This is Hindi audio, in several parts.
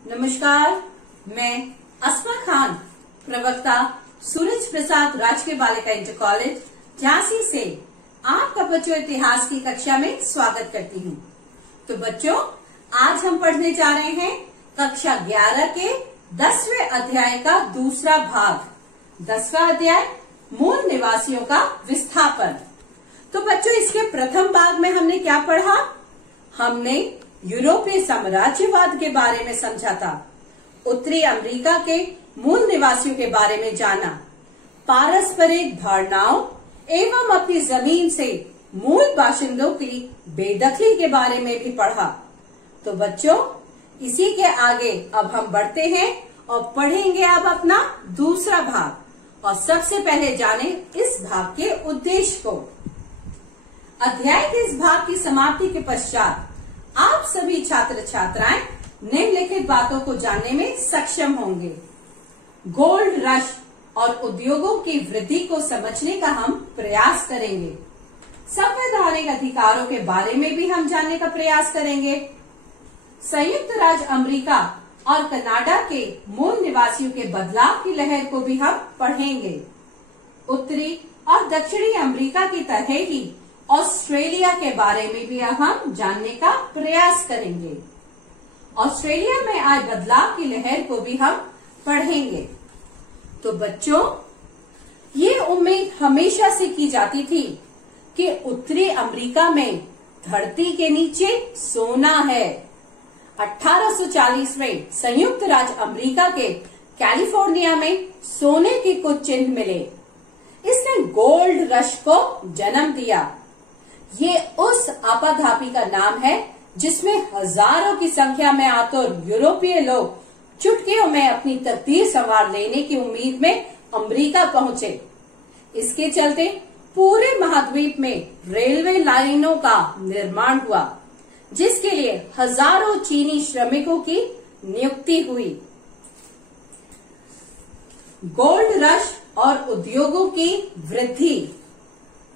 नमस्कार, मैं अस्मा खान, प्रवक्ता सूरज प्रसाद राजकीय बालिका इंटर कॉलेज झांसी से आपका बच्चों इतिहास की कक्षा में स्वागत करती हूँ। तो बच्चों, आज हम पढ़ने जा रहे हैं कक्षा 11 के 10वें अध्याय का दूसरा भाग। 10वां अध्याय मूल निवासियों का विस्थापन। तो बच्चों, इसके प्रथम भाग में हमने क्या पढ़ा? हमने यूरोपीय साम्राज्यवाद के बारे में समझा था, उत्तरी अमेरिका के मूल निवासियों के बारे में जाना, पारस्परिक धारणाओं एवं अपनी जमीन से मूल बाशिंदों की बेदखली के बारे में भी पढ़ा। तो बच्चों, इसी के आगे अब हम बढ़ते हैं और पढ़ेंगे अब अपना दूसरा भाग। और सबसे पहले जाने इस भाग के उद्देश्य को। अध्याय के इस भाग की समाप्ति के पश्चात आप सभी छात्र छात्राएं निम्नलिखित बातों को जानने में सक्षम होंगे। गोल्ड रश और उद्योगों की वृद्धि को समझने का हम प्रयास करेंगे। संवैधानिक अधिकारों के बारे में भी हम जानने का प्रयास करेंगे। संयुक्त राज्य अमेरिका और कनाडा के मूल निवासियों के बदलाव की लहर को भी हम पढ़ेंगे। उत्तरी और दक्षिणी अमेरिका की तरह ही ऑस्ट्रेलिया के बारे में भी हम जानने का प्रयास करेंगे। ऑस्ट्रेलिया में आए बदलाव की लहर को भी हम पढ़ेंगे। तो बच्चों, ये उम्मीद हमेशा से की जाती थी कि उत्तरी अमेरिका में धरती के नीचे सोना है। 1840 में संयुक्त राज्य अमेरिका के कैलिफोर्निया में सोने के कुछ चिन्ह मिले। इसने गोल्ड रश को जन्म दिया। ये उस आपाधापी का नाम है जिसमें हजारों की संख्या में आतुर यूरोपीय लोग चुटकियों में अपनी तकदीर संवार लेने की उम्मीद में अमेरिका पहुंचे। इसके चलते पूरे महाद्वीप में रेलवे लाइनों का निर्माण हुआ, जिसके लिए हजारों चीनी श्रमिकों की नियुक्ति हुई। गोल्ड रश और उद्योगों की वृद्धि।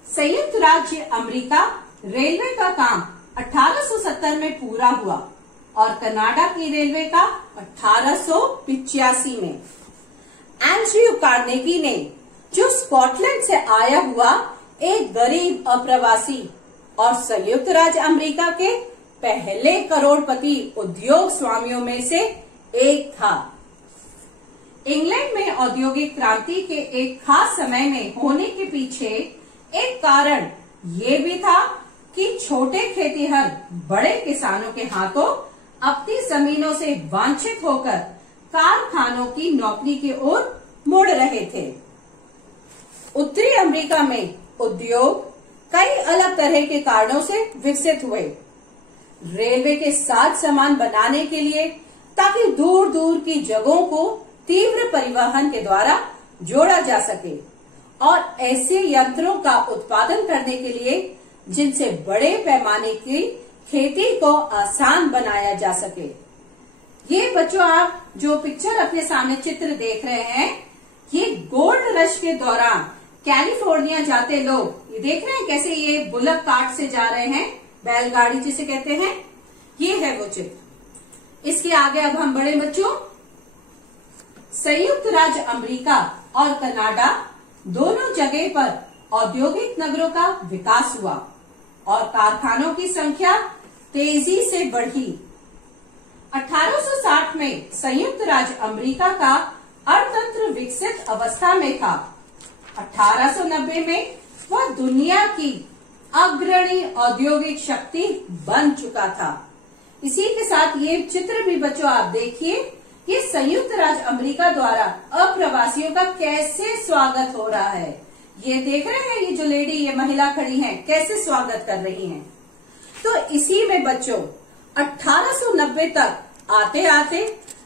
संयुक्त राज्य अमेरिका रेलवे का काम 1870 में पूरा हुआ और कनाडा की रेलवे का 1885 में। एंड्रयू कार्नेगी ने, जो स्कॉटलैंड से आया हुआ एक गरीब अप्रवासी और संयुक्त राज्य अमेरिका के पहले करोड़पति उद्योग स्वामियों में से एक था। इंग्लैंड में औद्योगिक क्रांति के एक खास समय में होने के पीछे एक कारण ये भी था कि छोटे खेतीहर बड़े किसानों के हाथों अपनी जमीनों से वांछित होकर कारखानों की नौकरी की ओर मुड़ रहे थे। उत्तरी अमेरिका में उद्योग कई अलग तरह के कारणों से विकसित हुए। रेलवे के साथ सामान बनाने के लिए, ताकि दूर दूर की जगहों को तीव्र परिवहन के द्वारा जोड़ा जा सके, और ऐसे यंत्रों का उत्पादन करने के लिए जिनसे बड़े पैमाने की खेती को आसान बनाया जा सके। ये बच्चों, आप जो पिक्चर अपने सामने चित्र देख रहे हैं, ये गोल्ड रश के दौरान कैलिफोर्निया जाते लोग, ये देख रहे हैं कैसे ये बुलक कार्ट से जा रहे हैं, बैलगाड़ी जिसे कहते हैं, ये है वो चित्र। इसके आगे अब हम बढ़े बच्चों। संयुक्त राज्य अमेरिका और कनाडा दोनों जगह पर औद्योगिक नगरों का विकास हुआ और कारखानों की संख्या तेजी से बढ़ी। 1860 में संयुक्त राज्य अमेरिका का अर्थतंत्र विकसित अवस्था में था। 1890 में वह दुनिया की अग्रणी औद्योगिक शक्ति बन चुका था। इसी के साथ ये चित्र भी बच्चों आप देखिए, ये संयुक्त राज्य अमेरिका द्वारा अप्रवासियों का कैसे स्वागत हो रहा है। ये देख रहे हैं, ये जो लेडी, ये महिला खड़ी हैं, कैसे स्वागत कर रही हैं। तो इसी में बच्चों 1890 तक आते आते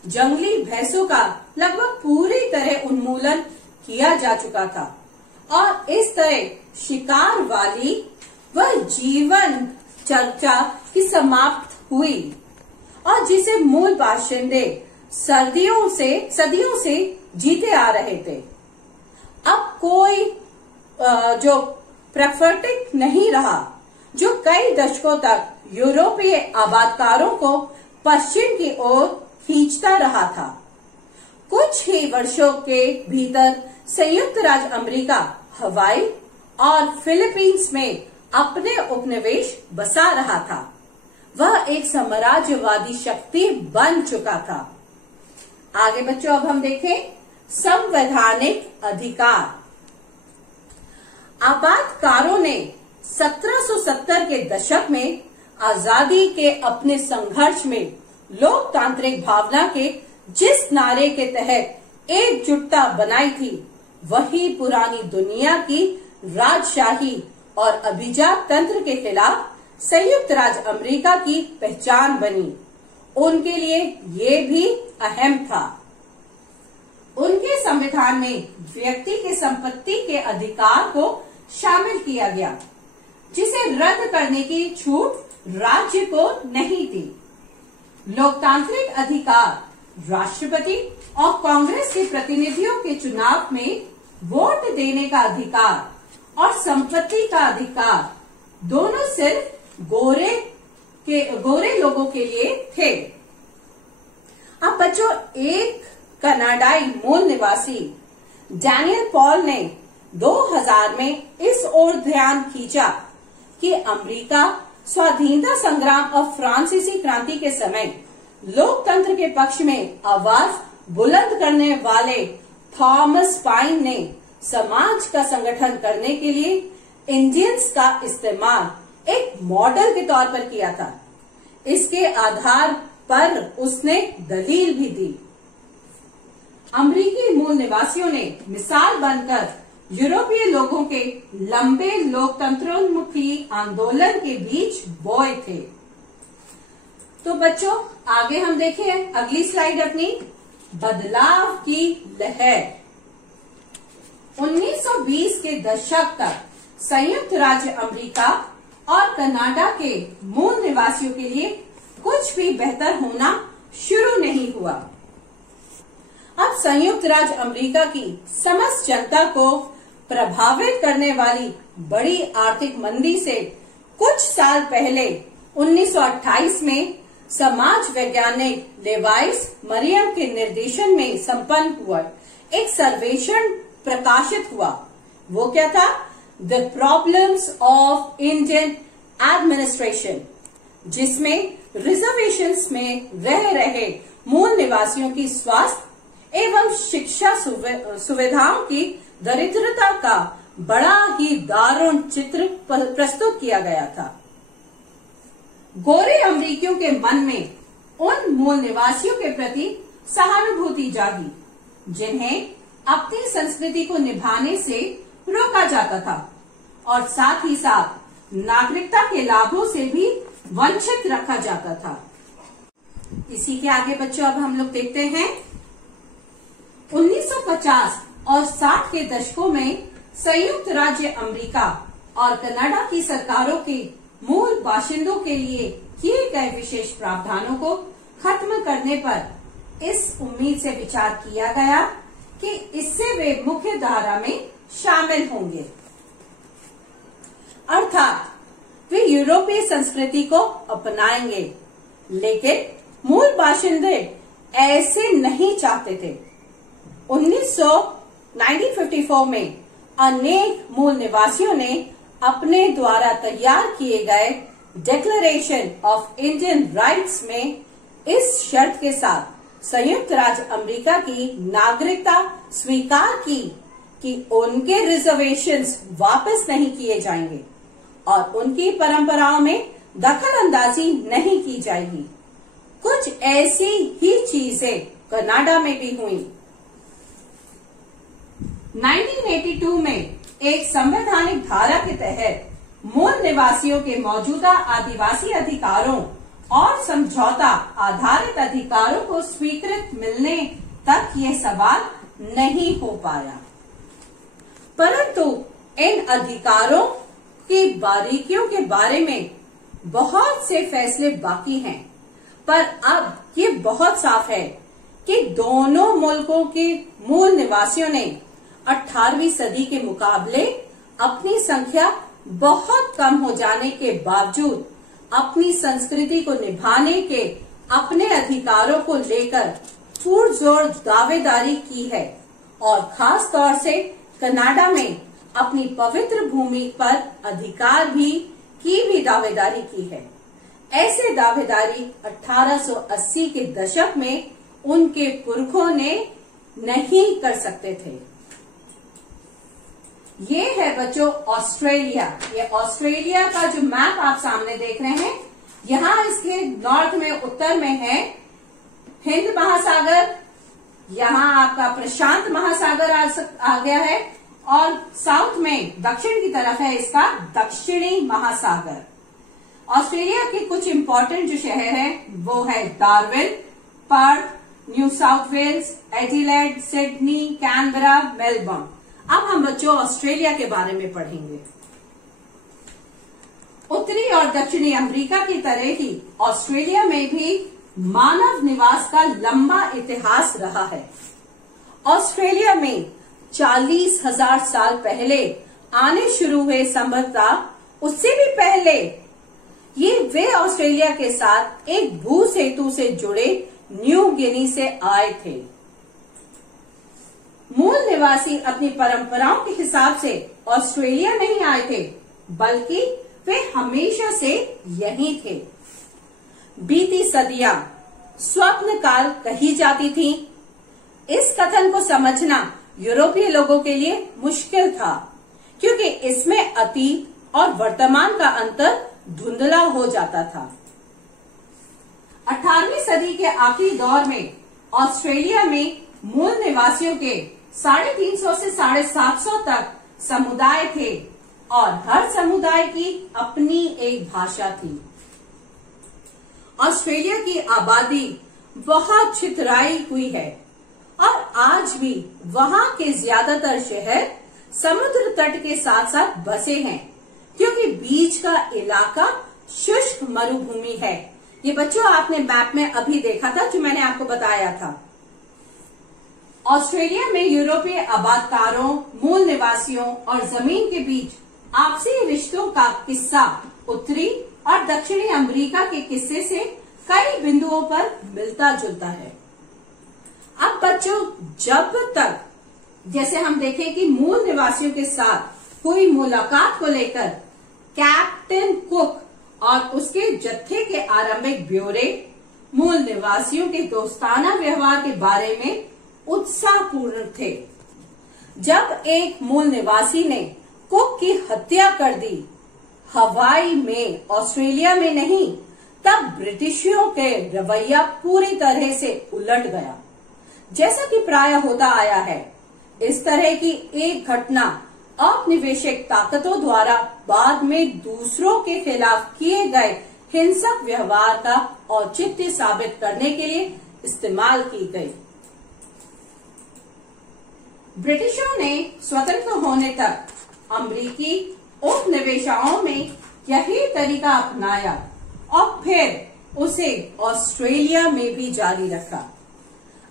जंगली भैंसों का लगभग पूरी तरह उन्मूलन किया जा चुका था और इस तरह शिकार वाली वह जीवन चर्चा की समाप्त हुई, और जिसे मूल बाशिंदे सदियों से जीते आ रहे थे। अब कोई जो प्राकृतिक नहीं रहा, जो कई दशकों तक यूरोपीय आबादकारों को पश्चिम की ओर खींचता रहा था। कुछ ही वर्षों के भीतर संयुक्त राज्य अमेरिका हवाई और फिलीपींस में अपने उपनिवेश बसा रहा था। वह एक साम्राज्यवादी शक्ति बन चुका था। आगे बच्चों अब हम देखें संवैधानिक अधिकार। आबादकारों ने 1770 के दशक में आजादी के अपने संघर्ष में लोकतांत्रिक भावना के जिस नारे के तहत एकजुटता बनाई थी, वही पुरानी दुनिया की राजशाही और अभिजात तंत्र के खिलाफ संयुक्त राज्य अमेरिका की पहचान बनी। उनके लिए ये भी अहम था। उनके संविधान में व्यक्ति के संपत्ति के अधिकार को शामिल किया गया, जिसे रद्द करने की छूट राज्य को नहीं थी। लोकतांत्रिक अधिकार राष्ट्रपति और कांग्रेस के प्रतिनिधियों के चुनाव में वोट देने का अधिकार और संपत्ति का अधिकार दोनों सिर्फ गोरे लोगों के लिए थे। अब बच्चों, एक कनाडाई मूल निवासी डैनियल पॉल ने 2000 में इस ओर ध्यान खींचा कि अमेरिका स्वाधीनता संग्राम और फ्रांसीसी क्रांति के समय लोकतंत्र के पक्ष में आवाज बुलंद करने वाले थॉमस पाइन ने समाज का संगठन करने के लिए इंडियंस का इस्तेमाल एक मॉडल के तौर पर किया था। इसके आधार पर उसने दलील भी दी। अमेरिकी मूल निवासियों ने मिसाल बनकर यूरोपीय लोगों के लंबे लोकतंत्रोन्मुखी आंदोलन के बीच बोए थे। तो बच्चों, आगे हम देखें अगली स्लाइड अपनी, बदलाव की लहर। 1920 के दशक तक संयुक्त राज्य अमेरिका और कनाडा के मूल निवासियों के लिए कुछ भी बेहतर होना शुरू नहीं हुआ। अब संयुक्त राज्य अमेरिका की समस्त जनता को प्रभावित करने वाली बड़ी आर्थिक मंदी से कुछ साल पहले 1928 में समाज वैज्ञानिक लेवाइस मरियम के निर्देशन में संपन्न हुआ एक सर्वेक्षण प्रकाशित हुआ। वो क्या था? The problems of Indian administration, जिसमें रिजर्वेशंस में रह रहे मूल निवासियों की स्वास्थ्य एवं शिक्षा सुविधाओं की दरिद्रता का बड़ा ही दारुण चित्र प्रस्तुत किया गया था। गोरे अमेरिकियों के मन में उन मूल निवासियों के प्रति सहानुभूति जागी, जिन्हें अपनी संस्कृति को निभाने से रोका जाता था और साथ ही साथ नागरिकता के लाभों से भी वंचित रखा जाता था। इसी के आगे बच्चों अब हम लोग देखते हैं 1950 और 60 के दशकों में संयुक्त राज्य अमेरिका और कनाडा की सरकारों के मूल बाशिंदों के लिए किए गए विशेष प्रावधानों को खत्म करने पर इस उम्मीद से विचार किया गया कि इससे वे मुख्य धारा में शामिल होंगे, अर्थात वे यूरोपीय संस्कृति को अपनाएंगे। लेकिन मूल बाशिंदे ऐसे नहीं चाहते थे। 1954 में अनेक मूल निवासियों ने अपने द्वारा तैयार किए गए डिक्लेरेशन ऑफ इंडियन राइट्स में इस शर्त के साथ संयुक्त राज्य अमेरिका की नागरिकता स्वीकार की कि उनके रिजर्वेशंस वापस नहीं किए जाएंगे और उनकी परंपराओं में दखल अंदाजी नहीं की जाएगी। कुछ ऐसी ही चीजें कनाडा में भी हुई। 1982 में एक संवैधानिक धारा के तहत मूल निवासियों के मौजूदा आदिवासी अधिकारों और समझौता आधारित अधिकारों को स्वीकृत मिलने तक यह सवाल नहीं हो पाया, परंतु इन अधिकारों की बारीकियों के बारे में बहुत से फैसले बाकी हैं। पर अब ये बहुत साफ है कि दोनों मुल्कों के मूल निवासियों ने 18वीं सदी के मुकाबले अपनी संख्या बहुत कम हो जाने के बावजूद अपनी संस्कृति को निभाने के अपने अधिकारों को लेकर पुरजोर दावेदारी की है और खास तौर से कनाडा में अपनी पवित्र भूमि पर अधिकार की भी दावेदारी की है। ऐसे दावेदारी 1880 के दशक में उनके पुरखों ने नहीं कर सकते थे। ये है बच्चों ऑस्ट्रेलिया। ये ऑस्ट्रेलिया का जो मैप आप सामने देख रहे हैं, यहाँ इसके नॉर्थ में, उत्तर में है हिंद महासागर, यहाँ आपका प्रशांत महासागर आ गया है, और साउथ में दक्षिण की तरफ है इसका दक्षिणी महासागर। ऑस्ट्रेलिया के कुछ इंपॉर्टेंट जो शहर हैं वो है Darwin, Perth, New South Wales, Adelaide, Sydney, Canberra, Melbourne. अब हम बच्चों ऑस्ट्रेलिया के बारे में पढ़ेंगे। उत्तरी और दक्षिणी अमेरिका की तरह ही ऑस्ट्रेलिया में भी मानव निवास का लंबा इतिहास रहा है। ऑस्ट्रेलिया में 40,000 साल पहले आने शुरू हुए संभवतः उससे भी पहले ये वे ऑस्ट्रेलिया के साथ एक भू सेतु से जुड़े न्यू गिनी से आए थे। मूल निवासी अपनी परंपराओं के हिसाब से ऑस्ट्रेलिया नहीं आए थे, बल्कि वे हमेशा से यहीं थे। बीती सदियां स्वप्न काल कही जाती थी। इस कथन को समझना यूरोपीय लोगों के लिए मुश्किल था, क्योंकि इसमें अतीत और वर्तमान का अंतर धुंधला हो जाता था। 18वीं सदी के आखिरी दौर में ऑस्ट्रेलिया में मूल निवासियों के 350 से 750 तक समुदाय थे और हर समुदाय की अपनी एक भाषा थी। ऑस्ट्रेलिया की आबादी बहुत छितराई हुई है और आज भी वहां के ज्यादातर शहर समुद्र तट के साथ साथ बसे हैं, क्योंकि बीच का इलाका शुष्क मरुभूमि है। ये बच्चों आपने मैप में अभी देखा था जो मैंने आपको बताया था। ऑस्ट्रेलिया में यूरोपीय आबादकारों, मूल निवासियों और जमीन के बीच आपसी रिश्तों का किस्सा उत्तरी और दक्षिणी अमेरिका के किस्से से कई बिंदुओं पर मिलता जुलता है। अब बच्चों, जब तक जैसे हम देखें कि मूल निवासियों के साथ हुई मुलाकात को लेकर कैप्टन कुक और उसके जत्थे के आरंभिक ब्यौरे मूल निवासियों के दोस्ताना व्यवहार के बारे में उत्साहपूर्ण थे। जब एक मूल निवासी ने कुक की हत्या कर दी, हवाई में, ऑस्ट्रेलिया में नहीं, तब ब्रिटिशों के रवैया पूरी तरह से उलट गया। जैसा कि प्राय होता आया है, इस तरह की एक घटना औपनिवेशिक ताकतों द्वारा बाद में दूसरों के खिलाफ किए गए हिंसक व्यवहार का औचित्य साबित करने के लिए इस्तेमाल की गई। ब्रिटिशों ने स्वतंत्र होने तक अमेरिकी उपनिवेशों में यही तरीका अपनाया और फिर उसे ऑस्ट्रेलिया में भी जारी रखा।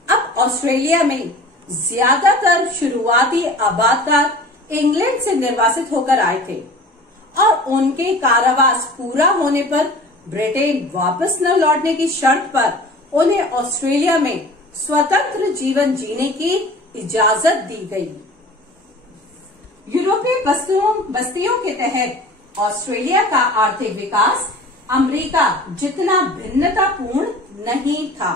अब ऑस्ट्रेलिया में ज्यादातर शुरुआती आबादकार इंग्लैंड से निर्वासित होकर आए थे और उनके कारावास पूरा होने पर ब्रिटेन वापस न लौटने की शर्त पर उन्हें ऑस्ट्रेलिया में स्वतंत्र जीवन जीने की इजाजत दी गई। यूरोपीय बस्तियों के तहत ऑस्ट्रेलिया का आर्थिक विकास अमेरिका जितना भिन्नतापूर्ण नहीं था।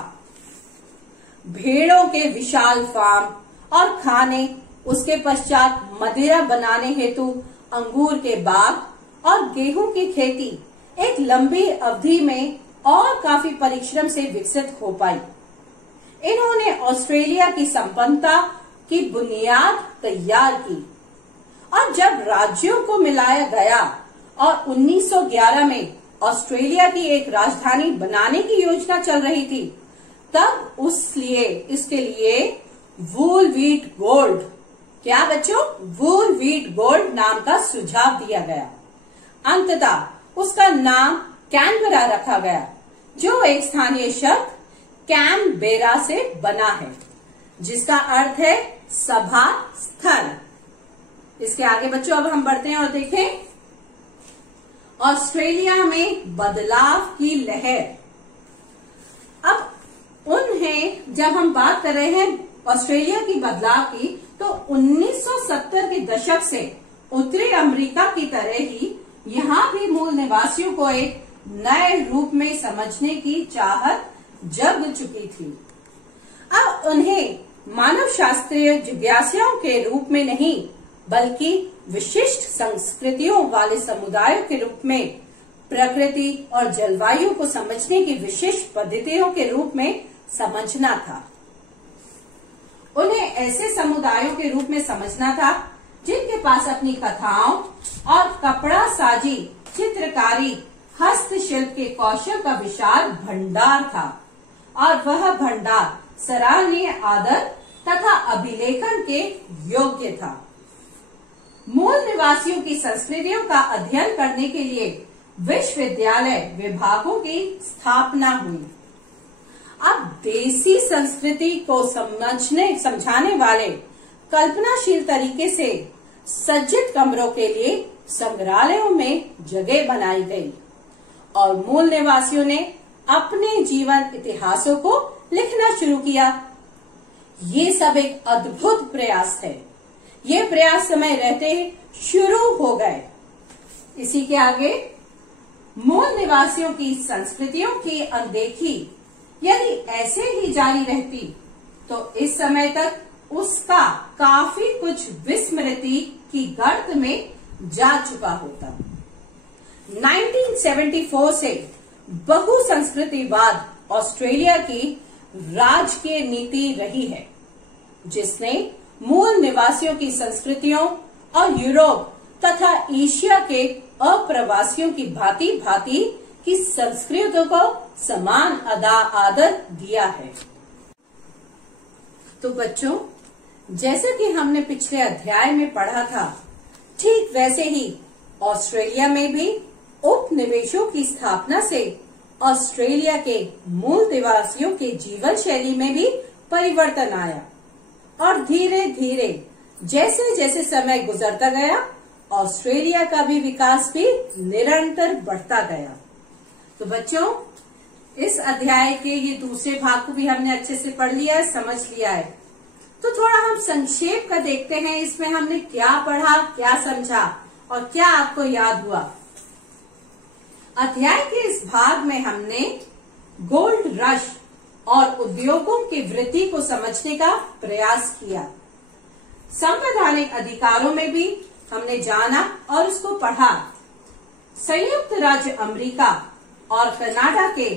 भेड़ों के विशाल फार्म और खाने, उसके पश्चात मदिरा बनाने हेतु अंगूर के बाग और गेहूं की खेती एक लंबी अवधि में और काफी परिश्रम से विकसित हो पाई। इन्होंने ऑस्ट्रेलिया की संपन्नता की बुनियाद तैयार की और जब राज्यों को मिलाया गया और 1911 में ऑस्ट्रेलिया की एक राजधानी बनाने की योजना चल रही थी, तब इसके लिए वूल व्हीट गोल्ड, क्या बच्चों, वूल व्हीट गोल्ड नाम का सुझाव दिया गया। अंततः उसका नाम कैनबरा रखा गया, जो एक स्थानीय शब्द कैनबेरा से बना है, जिसका अर्थ है सभा स्थल। इसके आगे बच्चों अब हम बढ़ते हैं और देखें ऑस्ट्रेलिया में बदलाव की लहर। अब उन्हें जब हम बात कर रहे हैं ऑस्ट्रेलिया की बदलाव की, तो 1970 के दशक से उत्तरी अमेरिका की तरह ही यहाँ भी मूल निवासियों को एक नए रूप में समझने की चाहत जग चुकी थी। अब उन्हें मानव शास्त्रीय जिज्ञासाओं के रूप में नहीं, बल्कि विशिष्ट संस्कृतियों वाले समुदायों के रूप में, प्रकृति और जलवायु को समझने की विशेष पद्धतियों के रूप में समझना था। उन्हें ऐसे समुदायों के रूप में समझना था जिनके पास अपनी कथाओं और कपड़ा साजी, चित्रकारी, हस्तशिल्प के कौशल का विशाल भंडार था, और वह भंडार सराहनीय आदर तथा अभिलेखन के योग्य था। मूल निवासियों की संस्कृतियों का अध्ययन करने के लिए विश्वविद्यालय विभागों की स्थापना हुई। अब देसी संस्कृति को समझाने वाले कल्पनाशील तरीके से सज्जित कमरों के लिए संग्रहालयों में जगह बनाई गई और मूल निवासियों ने अपने जीवन इतिहासों को लिखना शुरू किया। ये सब एक अद्भुत प्रयास है। ये प्रयास समय रहते शुरू हो गए। इसी के आगे मूल निवासियों की संस्कृतियों की अनदेखी यदि ऐसे ही जारी रहती तो इस समय तक उसका काफी कुछ विस्मृति की गर्त में जा चुका होता। 1974 से बहुसंस्कृतिवाद ऑस्ट्रेलिया की राजकीय नीति रही है, जिसने मूल निवासियों की संस्कृतियों और यूरोप तथा एशिया के अप्रवासियों की भांति भांति की संस्कृतियों को समान आदर दिया है। तो बच्चों, जैसे कि हमने पिछले अध्याय में पढ़ा था, ठीक वैसे ही ऑस्ट्रेलिया में भी उपनिवेशों की स्थापना से ऑस्ट्रेलिया के मूल निवासियों के जीवन शैली में भी परिवर्तन आया, और धीरे धीरे जैसे जैसे समय गुजरता गया, ऑस्ट्रेलिया का भी विकास भी निरंतर बढ़ता गया। तो बच्चों, इस अध्याय के ये दूसरे भाग को भी हमने अच्छे से पढ़ लिया है, समझ लिया है। तो थोड़ा हम संक्षेप का देखते हैं, इसमें हमने क्या पढ़ा, क्या समझा और क्या आपको याद हुआ। अध्याय के इस भाग में हमने गोल्ड रश और उद्योगों की वृद्धि को समझने का प्रयास किया। संवैधानिक अधिकारों में भी हमने जाना और उसको पढ़ा। संयुक्त राज्य अमेरिका और कनाडा के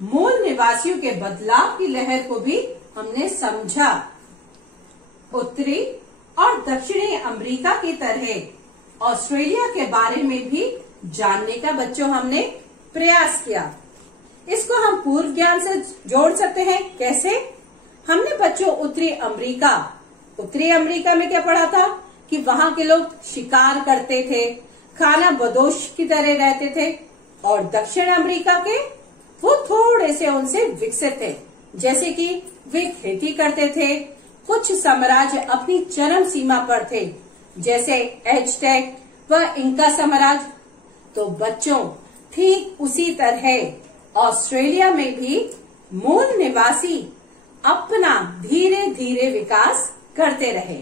मूल निवासियों के बदलाव की लहर को भी हमने समझा। उत्तरी और दक्षिणी अमेरिका की तरह ऑस्ट्रेलिया के बारे में भी जानने का बच्चों हमने प्रयास किया। इसको हम पूर्व ज्ञान से जोड़ सकते हैं। कैसे? हमने बच्चों उत्तरी अमेरिका में क्या पढ़ा था कि वहां के लोग शिकार करते थे, खाना बदोश की तरह रहते थे, और दक्षिण अमेरिका के वो थोड़े से उनसे विकसित थे, जैसे कि वे खेती करते थे। कुछ साम्राज्य अपनी चरम सीमा पर थे, जैसे एज़टेक व इंका साम्राज्य। तो बच्चों, ठीक उसी तरह ऑस्ट्रेलिया में भी मूल निवासी अपना धीरे धीरे विकास करते रहे।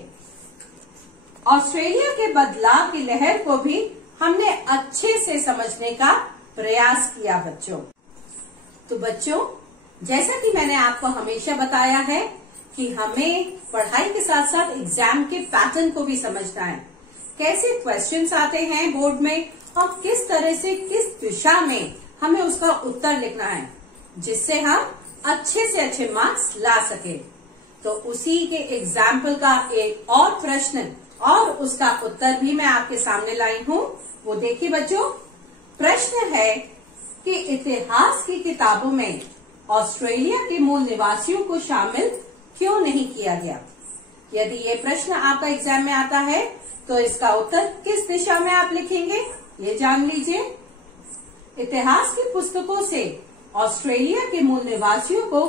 ऑस्ट्रेलिया के बदलाव की लहर को भी हमने अच्छे से समझने का प्रयास किया बच्चों। तो बच्चों, जैसा कि मैंने आपको हमेशा बताया है कि हमें पढ़ाई के साथ साथ एग्जाम के पैटर्न को भी समझना है। कैसे क्वेश्चंस आते हैं बोर्ड में और किस तरह से किस दिशा में हमें उसका उत्तर लिखना है, जिससे हम अच्छे से अच्छे मार्क्स ला सके। तो उसी के एग्जाम्पल का एक और प्रश्न और उसका उत्तर भी मैं आपके सामने लाई हूँ। वो देखिए बच्चों, प्रश्न है कि इतिहास की किताबों में ऑस्ट्रेलिया के मूल निवासियों को शामिल क्यों नहीं किया गया। यदि ये प्रश्न आपका एग्जाम में आता है तो इसका उत्तर किस दिशा में आप लिखेंगे, ये जान लीजिए। इतिहास की पुस्तकों से ऑस्ट्रेलिया के मूल निवासियों को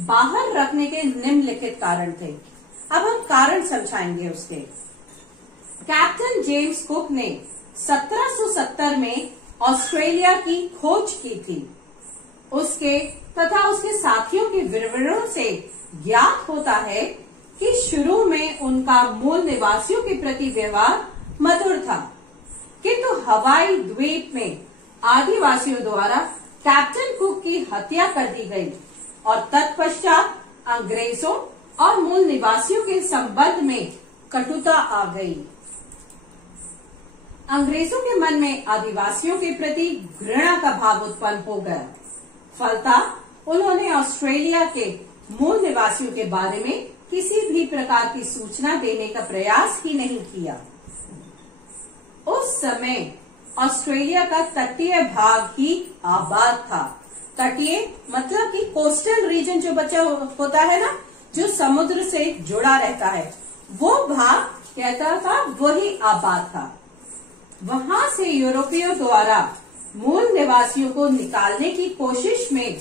बाहर रखने के निम्नलिखित कारण थे। अब हम कारण समझाएंगे उसके। कैप्टन जेम्स कुक ने 1770 में ऑस्ट्रेलिया की खोज की थी। उसके तथा उसके साथियों के विवरणों से ज्ञात होता है कि शुरू में उनका मूल निवासियों के प्रति व्यवहार मधुर था, किंतु हवाई द्वीप में आदिवासियों द्वारा कैप्टन कुक की हत्या कर दी गई और तत्पश्चात अंग्रेजों और मूल निवासियों के संबंध में कटुता आ गई। अंग्रेजों के मन में आदिवासियों के प्रति घृणा का भाव उत्पन्न हो गया। फलतः उन्होंने ऑस्ट्रेलिया के मूल निवासियों के बारे में किसी भी प्रकार की सूचना देने का प्रयास ही नहीं किया। उस समय ऑस्ट्रेलिया का तटीय भाग ही आबाद था। तटीय मतलब कि कोस्टल रीजन जो बचा होता है ना, जो समुद्र से जुड़ा रहता है, वो भाग कहता था वही आबाद था। वहां से यूरोपियों द्वारा मूल निवासियों को निकालने की कोशिश में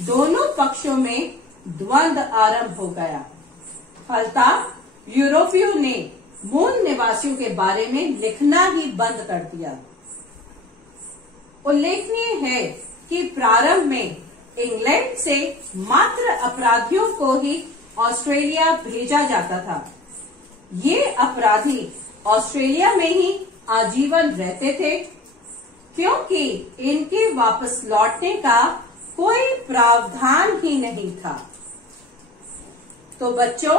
दोनों पक्षों में द्वंद्व आरंभ हो गया। फलतः यूरोपियों ने मूल निवासियों के बारे में लिखना ही बंद कर दिया। उल्लेखनीय है कि प्रारंभ में इंग्लैंड से मात्र अपराधियों को ही ऑस्ट्रेलिया भेजा जाता था। ये अपराधी ऑस्ट्रेलिया में ही आजीवन रहते थे, क्योंकि इनके वापस लौटने का कोई प्रावधान ही नहीं था। तो बच्चों,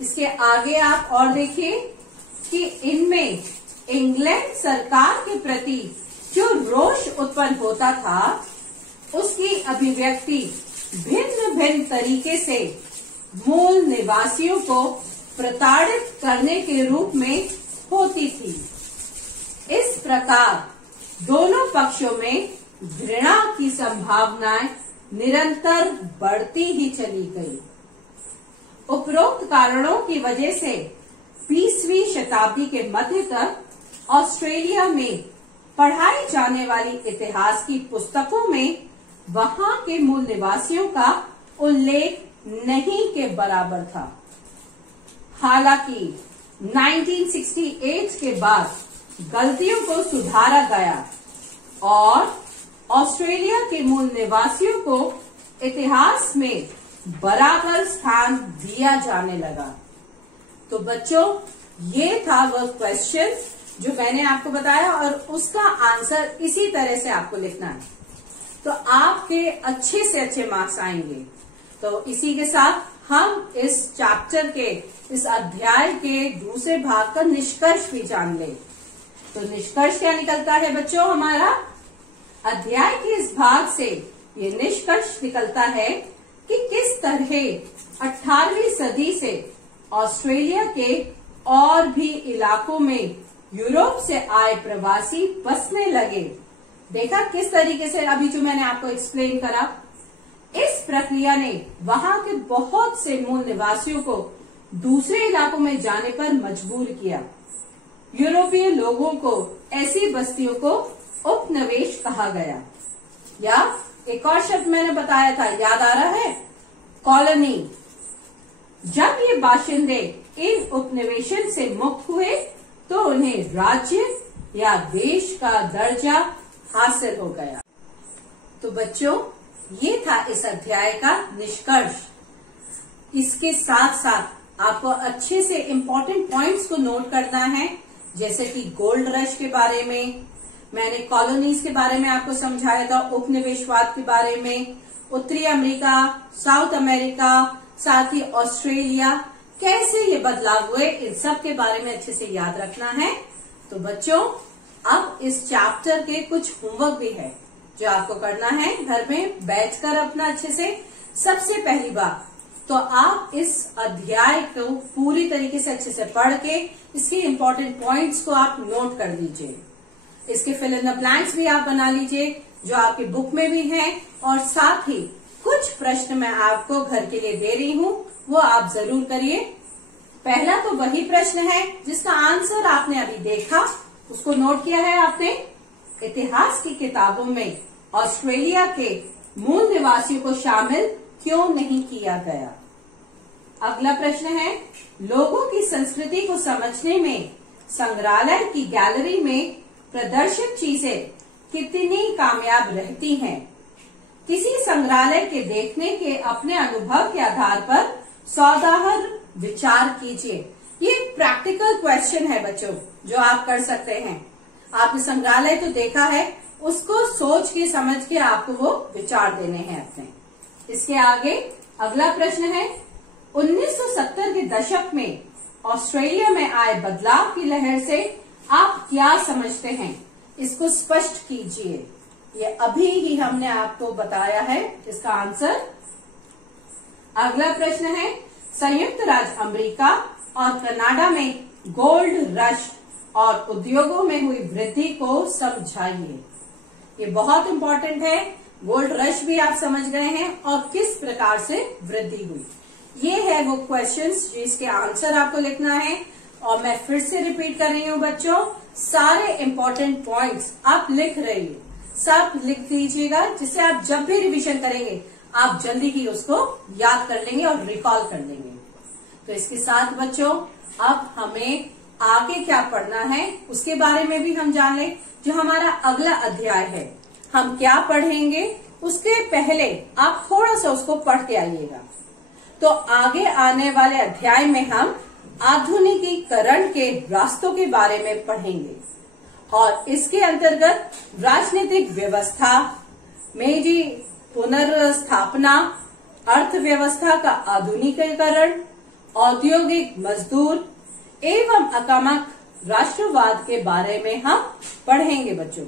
इसके आगे आप और देखिए कि इनमें इंग्लैंड सरकार के प्रति जो रोष उत्पन्न होता था, उसकी अभिव्यक्ति भिन्न भिन्न तरीके से मूल निवासियों को प्रताड़ित करने के रूप में होती थी। इस प्रकार दोनों पक्षों में घृणा की संभावनाएं निरंतर बढ़ती ही चली गई। उपरोक्त कारणों की वजह से 20वीं शताब्दी के मध्य तक ऑस्ट्रेलिया में पढ़ाई जाने वाली इतिहास की पुस्तकों में वहां के मूल निवासियों का उल्लेख नहीं के बराबर था। हालांकि 1968 के बाद गलतियों को सुधारा गया और ऑस्ट्रेलिया के मूल निवासियों को इतिहास में बराबर स्थान दिया जाने लगा। तो बच्चों, ये था वह क्वेश्चन जो मैंने आपको बताया और उसका आंसर इसी तरह से आपको लिखना है, तो आपके अच्छे से अच्छे मार्क्स आएंगे। तो इसी के साथ हम इस चैप्टर के, इस अध्याय के दूसरे भाग का निष्कर्ष भी जान ले। तो निष्कर्ष क्या निकलता है बच्चों? हमारा अध्याय के इस भाग से ये निष्कर्ष निकलता है कि किस तरह 18वीं सदी से ऑस्ट्रेलिया के और भी इलाकों में यूरोप से आए प्रवासी बसने लगे। देखा किस तरीके से, अभी जो मैंने आपको एक्सप्लेन करा, इस प्रक्रिया ने वहां के बहुत से मूल निवासियों को दूसरे इलाकों में जाने पर मजबूर किया। यूरोपीय लोगों को ऐसी बस्तियों को उपनिवेश कहा गया, या एक और शब्द मैंने बताया था, याद आ रहा है? कॉलोनी। जब ये बाशिंदे इन उपनिवेशन से मुक्त हुए तो उन्हें राज्य या देश का दर्जा हासिल हो गया। तो बच्चों, ये था इस अध्याय का निष्कर्ष। इसके साथ साथ आपको अच्छे से इम्पोर्टेंट पॉइंट्स को नोट करना है, जैसे कि गोल्ड रश के बारे में, मैंने कॉलोनीज के बारे में आपको समझाया था, उपनिवेशवाद के बारे में, उत्तरी अमेरिका, साउथ अमेरिका, साथ ही ऑस्ट्रेलिया, कैसे ये बदलाव हुए, इन सब के बारे में अच्छे से याद रखना है। तो बच्चों, अब इस चैप्टर के कुछ होमवर्क भी है जो आपको करना है घर में बैठकर अपना अच्छे से। सबसे पहली बात तो आप इस अध्याय को पूरी तरीके से अच्छे से पढ़ के इसके इम्पोर्टेंट पॉइंट्स को आप नोट कर लीजिए। इसके फिल इन द ब्लैंक्स भी आप बना लीजिए जो आपकी बुक में भी हैं, और साथ ही कुछ प्रश्न मैं आपको घर के लिए दे रही हूँ, वो आप जरूर करिए। पहला तो वही प्रश्न है जिसका आंसर आपने अभी देखा, उसको नोट किया है आपने। इतिहास की किताबों में ऑस्ट्रेलिया के मूल निवासियों को शामिल क्यों नहीं किया गया? अगला प्रश्न है, लोगों की संस्कृति को समझने में संग्रहालय की गैलरी में प्रदर्शित चीजें कितनी कामयाब रहती हैं? किसी संग्रहालय के देखने के अपने अनुभव के आधार पर सौदाहर विचार कीजिए। ये प्रैक्टिकल क्वेश्चन है बच्चों, जो आप कर सकते हैं। आपने संग्रहालय तो देखा है, उसको सोच के समझ के आपको वो विचार देने हैं अपने। इसके आगे अगला प्रश्न है, 1970 के दशक में ऑस्ट्रेलिया में आए बदलाव की लहर से आप क्या समझते हैं? इसको स्पष्ट कीजिए। ये अभी ही हमने आपको बताया है इसका आंसर। अगला प्रश्न है, संयुक्त राज्य अमेरिका और कनाडा में गोल्ड रश और उद्योगों में हुई वृद्धि को समझाइए। ये बहुत इंपॉर्टेंट है। गोल्ड रश भी आप समझ गए हैं और किस प्रकार से वृद्धि हुई। ये है वो क्वेश्चंस जिसके आंसर आपको लिखना है। और मैं फिर से रिपीट कर रही हूँ बच्चों, सारे इंपॉर्टेंट पॉइंट्स आप लिख रही हो, सब लिख दीजिएगा, जिससे आप जब भी रिवीजन करेंगे आप जल्दी ही उसको याद कर लेंगे और रिकॉल कर लेंगे। तो इसके साथ बच्चों अब हमें आगे क्या पढ़ना है उसके बारे में भी हम जान लें। जो हमारा अगला अध्याय है, हम क्या पढ़ेंगे उसके पहले आप थोड़ा सा उसको पढ़ के आइएगा। तो आगे आने वाले अध्याय में हम आधुनिकीकरण के रास्तों के बारे में पढ़ेंगे और इसके अंतर्गत राजनीतिक व्यवस्था, मेजी पुनर्स्थापना, अर्थव्यवस्था का आधुनिकीकरण, औद्योगिक मजदूर एवं आक्रामक राष्ट्रवाद के बारे में हम पढ़ेंगे बच्चों।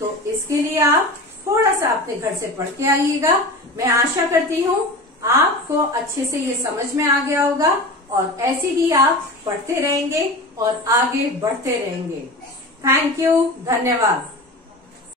तो इसके लिए आप थोड़ा सा अपने घर से पढ़ के आइएगा। मैं आशा करती हूँ आपको अच्छे से ये समझ में आ गया होगा और ऐसे ही आप पढ़ते रहेंगे और आगे बढ़ते रहेंगे। थैंक यू, धन्यवाद।